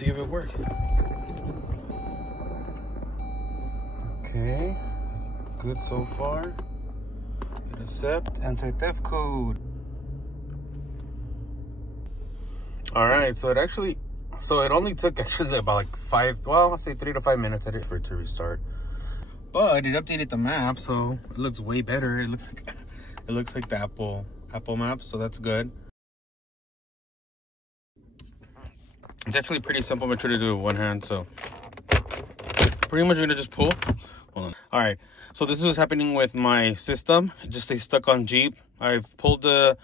see if it works. Okay, good so far. Hit accept, anti-theft code. All right, so it only took actually about like 5, well, I'll say 3 to 5 minutes for it to restart. But it updated the map, so it looks way better. It looks like the Apple map, so that's good. It's actually a pretty simple method to do with one hand, so pretty much you're gonna just pull. Hold on. All right, so this is what's happening with my system. It just stays stuck on Jeep. I've pulled the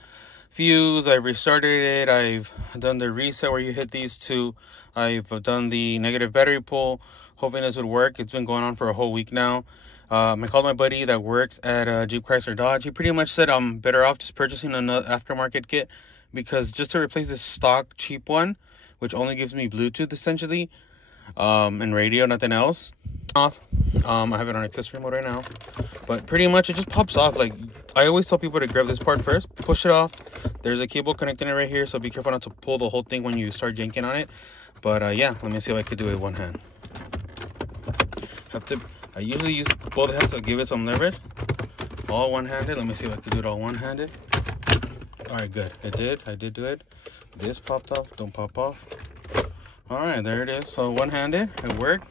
fuse, I've restarted it, I've done the reset where you hit these two, I've done the negative battery pull, hoping this would work. It's been going on for a whole week now. I called my buddy that works at Jeep Chrysler Dodge. He pretty much said I'm better off just purchasing another aftermarket kit, because just to replace this stock cheap one, which only gives me Bluetooth essentially, and radio, nothing else. I have it on accessory mode right now, but pretty much it just pops off. Like, I always tell people to grab this part first, push it off. There's a cable connecting it right here, so be careful not to pull the whole thing when you start yanking on it. But yeah, let me see if I could do it with one hand. I usually use both hands to give it some leverage. All one-handed. Let me see if I can do it all one-handed. All right, good. I did do it. This popped off. Don't pop off. All right, there it is. So one-handed, it worked.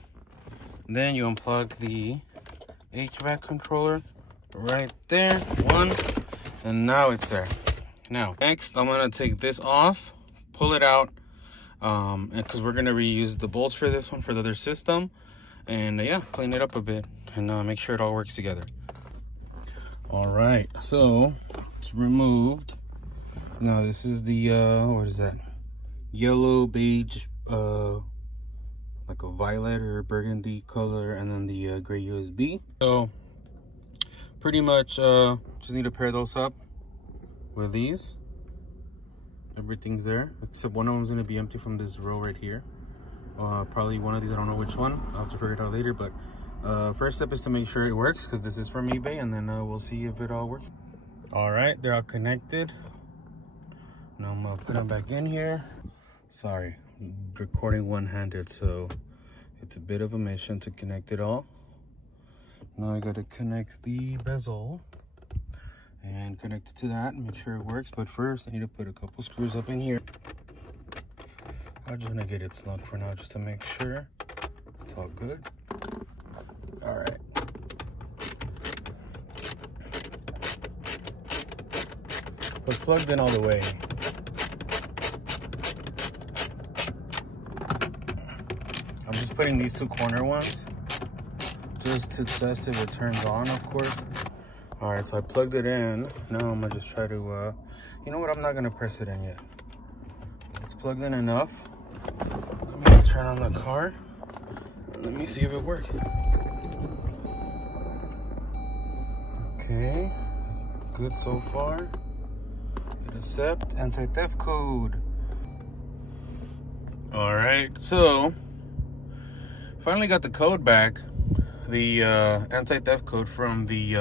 Then you unplug the HVAC controller right there. One, and now it's there. Now, next, I'm gonna take this off, pull it out, because we're gonna reuse the bolts for this one for the other system. And yeah, clean it up a bit and make sure it all works together. All right, so it's removed. Now this is the what is that, yellow beige, like a violet or burgundy color, and then the gray USB. So pretty much just need to pair those up with these. Everything's there except one of them's going to be empty from this row right here. Probably one of these, I don't know which one, I'll have to figure it out later. But first step is to make sure it works, because this is from eBay, and then we'll see if it all works. All right, they're all connected. Now I'm gonna put them back in here. Sorry, I'm recording one-handed, so it's a bit of a mission to connect it all. Now I gotta connect the bezel and connect it to that and make sure it works. But first I need to put a couple screws up in here. I'm just gonna get it snug for now, just to make sure it's all good. All right. It's plugged in all the way. I'm just putting these two corner ones just to test if it turns on, of course. All right, so I plugged it in. Now I'm gonna just try to, you know what? I'm not gonna press it in yet. It's plugged in enough. Let me turn on the car. Let me see if it works. Okay, good so far. Hit accept, anti-theft code. All right, so finally got the code back, the anti-theft code from the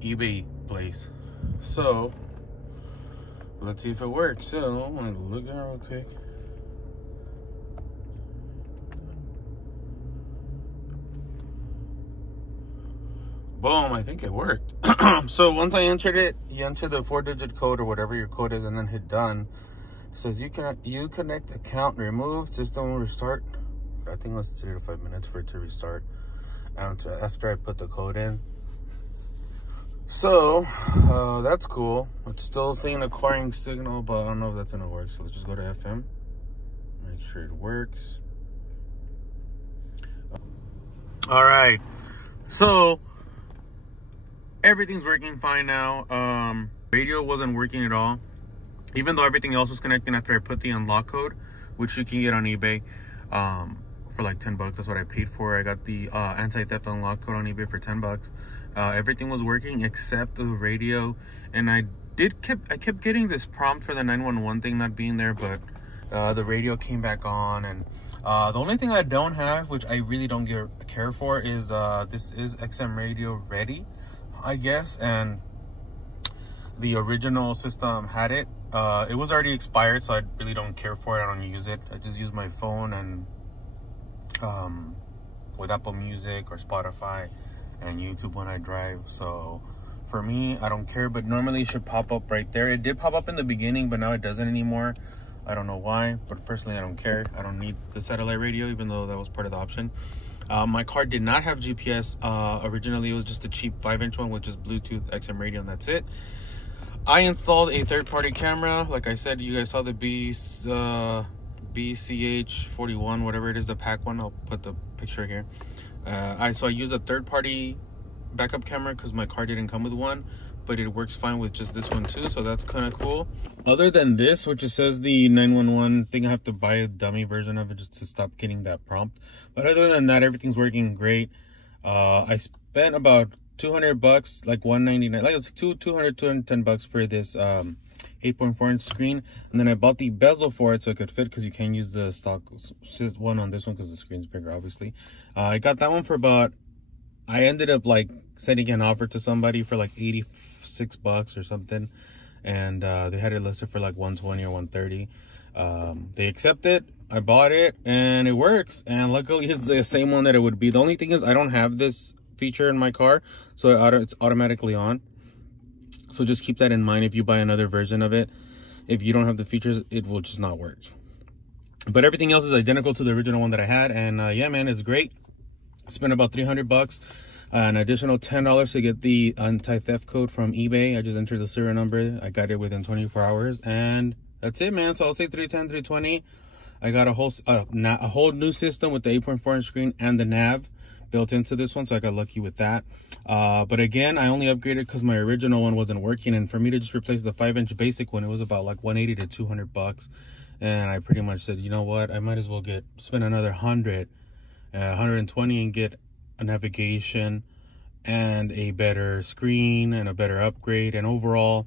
eBay place. So let's see if it works. So I'm gonna look at it real quick. Boom, I think it worked. So once I entered it, you enter the 4-digit code or whatever your code is, and then hit done. It says Uconnect account removed, system will restart. I think that's 3 to 5 minutes for it to restart after I put the code in. So that's cool. It's still saying acquiring signal, but I don't know if that's gonna work. So let's just go to FM, make sure it works. All right, so everything's working fine now. Radio wasn't working at all, even though everything else was connecting after I put the unlock code, which you can get on eBay for like 10 bucks. That's what I paid for. I got the anti-theft unlock code on eBay for 10 bucks. Everything was working except the radio, and I kept getting this prompt for the 911 thing not being there, but the radio came back on. And the only thing I don't have, which I really don't care for, is this is XM radio ready, I guess. And the original system had it. It was already expired, so I really don't care for it. I don't use it. I just use my phone and with Apple Music or Spotify and YouTube when I drive. So for me, I don't care, but normally it should pop up right there. It did pop up in the beginning, but now it doesn't anymore. I don't know why, but personally I don't care. I don't need the satellite radio, even though that was part of the option. My car did not have GPS. Originally it was just a cheap 5-inch one with just Bluetooth XM radio, and that's it. I installed a third-party camera. Like I said, you guys saw the BCH41, whatever it is, the pack one. I'll put the picture here. So I use a third-party backup camera because my car didn't come with one, but it works fine with just this one too, so that's kind of cool. Other than this, which it says the 911 thing, I have to buy a dummy version of it just to stop getting that prompt. But other than that, everything's working great. I spent about $200, like $199, like it's $210 for this 8.4 inch screen, and then I bought the bezel for it so it could fit, because you can't use the stock one on this one because the screen's bigger, obviously. I got that one for about, I ended up like sending an offer to somebody for like $86 or something, and they had it listed for like $120 or $130. They accepted. I bought it and it works, and luckily it's the same one that it would be. The only thing is I don't have this feature in my car, so it's automatically on. So just keep that in mind if you buy another version of it. If you don't have the features, it will just not work. But everything else is identical to the original one that I had, and yeah, man, it's great. Spent about $300, an additional $10 to get the anti-theft code from eBay. I just entered the serial number. I got it within 24 hours, and that's it, man. So I'll say 310, 320. I got a whole new system with the 8.4 inch screen and the nav built into this one, so I got lucky with that. But again, I only upgraded because my original one wasn't working, and for me to just replace the 5-inch basic one, it was about like $180 to $200. And I pretty much said, you know what, I might as well spend another $120 and get a navigation and a better screen and a better upgrade. And overall,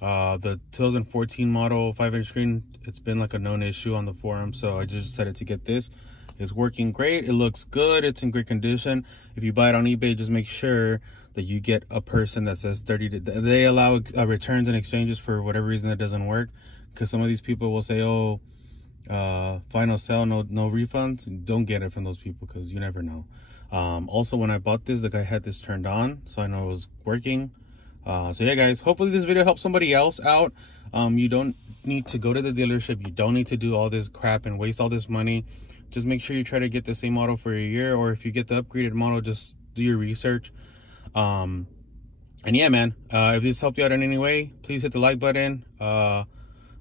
the 2014 model 5-inch screen, it's been like a known issue on the forum, so I just decided to get this. It's working great. It looks good. It's in great condition. If you buy it on eBay, just make sure that you get a person that says 30 to, they allow returns and exchanges for whatever reason that doesn't work, because some of these people will say, oh, final sale, no refunds. Don't get it from those people, because you never know. Also, when I bought this, the guy had this turned on, so I know it was working. So yeah, guys, hopefully this video helps somebody else out. You don't need to go to the dealership. You don't need to do all this crap and waste all this money. Just make sure you try to get the same model for a year, or if you get the upgraded model, just do your research. And yeah, man, if this helped you out in any way, please hit the like button.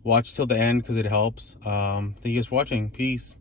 Watch till the end because it helps. Thank you guys for watching. Peace.